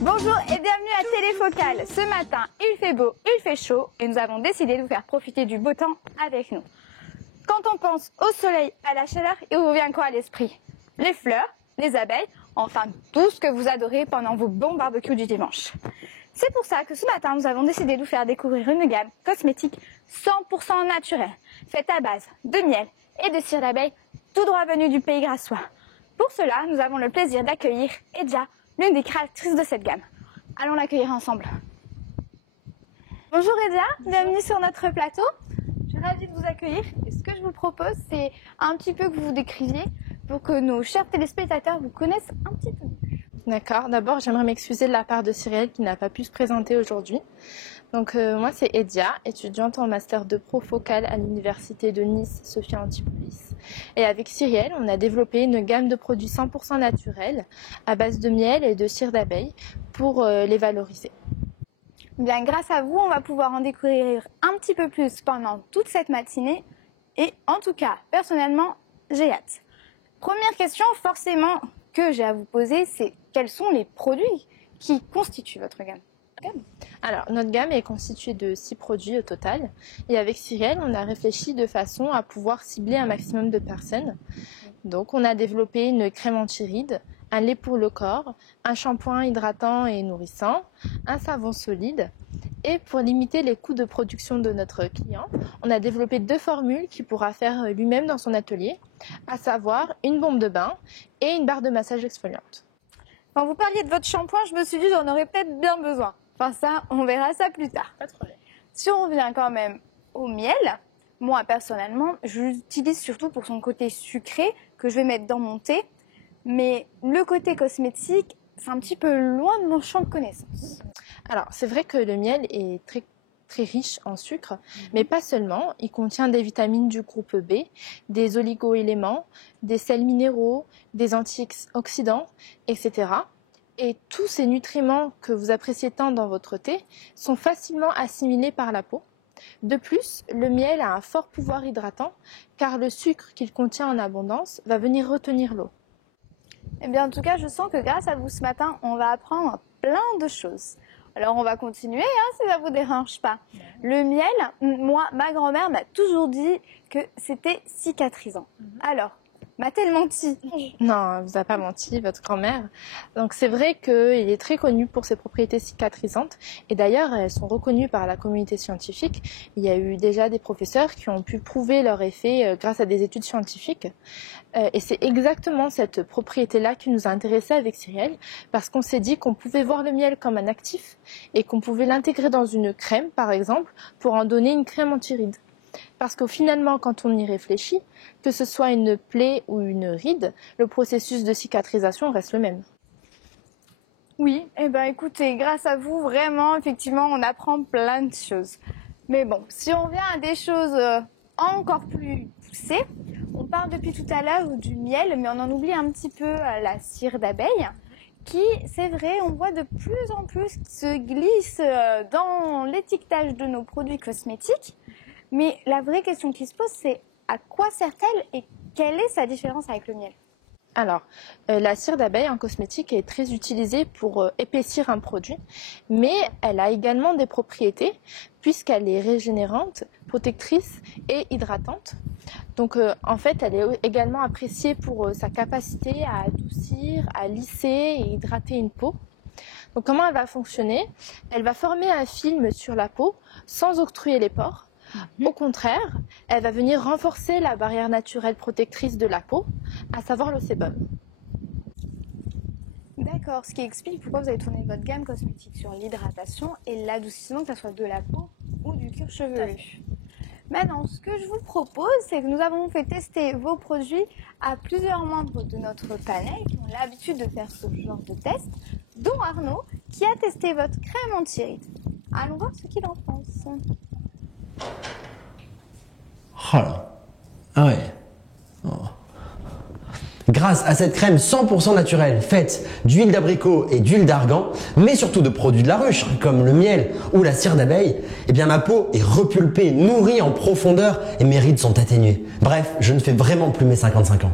Bonjour et bienvenue à Téléfocal. Ce matin, il fait beau, il fait chaud et nous avons décidé de vous faire profiter du beau temps avec nous. Quand on pense au soleil, à la chaleur, il vous vient quoi à l'esprit? Les fleurs, les abeilles, enfin tout ce que vous adorez pendant vos bons barbecues du dimanche. C'est pour ça que ce matin, nous avons décidé de vous faire découvrir une gamme cosmétique 100% naturelle, faite à base de miel et de cire d'abeille, tout droit venu du pays grassois. Pour cela, nous avons le plaisir d'accueillir Edja, l'une des créatrices de cette gamme. Allons l'accueillir ensemble. Bonjour Edja, bienvenue sur notre plateau. Je suis ravie de vous accueillir. Et ce que je vous propose, c'est un petit peu que vous vous décriviez pour que nos chers téléspectateurs vous connaissent un petit peu mieux. D'accord. D'abord, j'aimerais m'excuser de la part de Cyrielle qui n'a pas pu se présenter aujourd'hui. Donc, moi, c'est Edja, étudiante en master de pro focal à l'université de Nice, Sophia Antipolis. Et avec Cyrielle, on a développé une gamme de produits 100% naturels à base de miel et de cire d'abeille pour les valoriser. Bien, grâce à vous, on va pouvoir en découvrir un petit peu plus pendant toute cette matinée. Et en tout cas, personnellement, j'ai hâte. Première question, forcément, que j'ai à vous poser, c'est quels sont les produits qui constituent votre gamme? Alors, notre gamme est constituée de 6 produits au total. Et avec Cyrielle, on a réfléchi de façon à pouvoir cibler un maximum de personnes. Donc, on a développé une crème anti-rides, un lait pour le corps, un shampoing hydratant et nourrissant, un savon solide. Et pour limiter les coûts de production de notre client, on a développé 2 formules qu'il pourra faire lui-même dans son atelier, à savoir une bombe de bain et une barre de massage exfoliante. Quand vous parliez de votre shampoing, je me suis dit j'en aurais peut-être bien besoin. Enfin ça, on verra ça plus tard. Pas de problème. Si on revient quand même au miel, moi personnellement, je l'utilise surtout pour son côté sucré que je vais mettre dans mon thé. Mais le côté cosmétique, c'est un petit peu loin de mon champ de connaissances. Alors, c'est vrai que le miel est très riche en sucre, mais pas seulement. Il contient des vitamines du groupe B, des oligo-éléments, des sels minéraux, des antioxydants, etc. Et tous ces nutriments que vous appréciez tant dans votre thé sont facilement assimilés par la peau. De plus, le miel a un fort pouvoir hydratant car le sucre qu'il contient en abondance va venir retenir l'eau. Eh bien, en tout cas, je sens que grâce à vous ce matin, on va apprendre plein de choses. Alors, on va continuer, si ça vous dérange pas. Le miel, moi, ma grand-mère m'a toujours dit que c'était cicatrisant. Alors, m'a-t-elle menti? Non, elle vous a pas menti, votre grand-mère. Donc c'est vrai qu'il est très connu pour ses propriétés cicatrisantes. Et d'ailleurs, elles sont reconnues par la communauté scientifique. Il y a eu déjà des professeurs qui ont pu prouver leur effet grâce à des études scientifiques. Et c'est exactement cette propriété-là qui nous a intéressés avec Cyrielle, parce qu'on s'est dit qu'on pouvait voir le miel comme un actif et qu'on pouvait l'intégrer dans une crème, par exemple, pour en donner une crème anti-rides. Parce que finalement, quand on y réfléchit, que ce soit une plaie ou une ride, le processus de cicatrisation reste le même. Oui, eh bien écoutez, grâce à vous, vraiment, effectivement, on apprend plein de choses. Mais bon, si on vient à des choses encore plus poussées, on parle depuis tout à l'heure du miel, mais on en oublie un petit peu la cire d'abeille, qui, c'est vrai, on voit de plus en plus se glisse dans l'étiquetage de nos produits cosmétiques. Mais la vraie question qui se pose, c'est à quoi sert-elle et quelle est sa différence avec le miel? Alors, la cire d'abeille en cosmétique est très utilisée pour épaissir un produit, mais elle a également des propriétés puisqu'elle est régénérante, protectrice et hydratante. Donc, en fait, elle est également appréciée pour sa capacité à adoucir, à lisser et hydrater une peau. Donc, comment elle va fonctionner? Elle va former un film sur la peau sans octroyer les pores. Au contraire, elle va venir renforcer la barrière naturelle protectrice de la peau, à savoir le sébum. D'accord, ce qui explique pourquoi vous avez tourné votre gamme cosmétique sur l'hydratation et l'adoucissement, que ce soit de la peau ou du cuir chevelu. Maintenant, ce que je vous propose, c'est que nous avons fait tester vos produits à plusieurs membres de notre panel qui ont l'habitude de faire ce genre de test, dont Arnaud, qui a testé votre crème anti-rides. Allons voir ce qu'il en pense. Oh là. Ah ouais. Oh. Grâce à cette crème 100% naturelle faite d'huile d'abricot et d'huile d'argan, mais surtout de produits de la ruche comme le miel ou la cire d'abeille, eh bien ma peau est repulpée, nourrie en profondeur et mes rides sont atténuées. Bref, je ne fais vraiment plus mes 55 ans.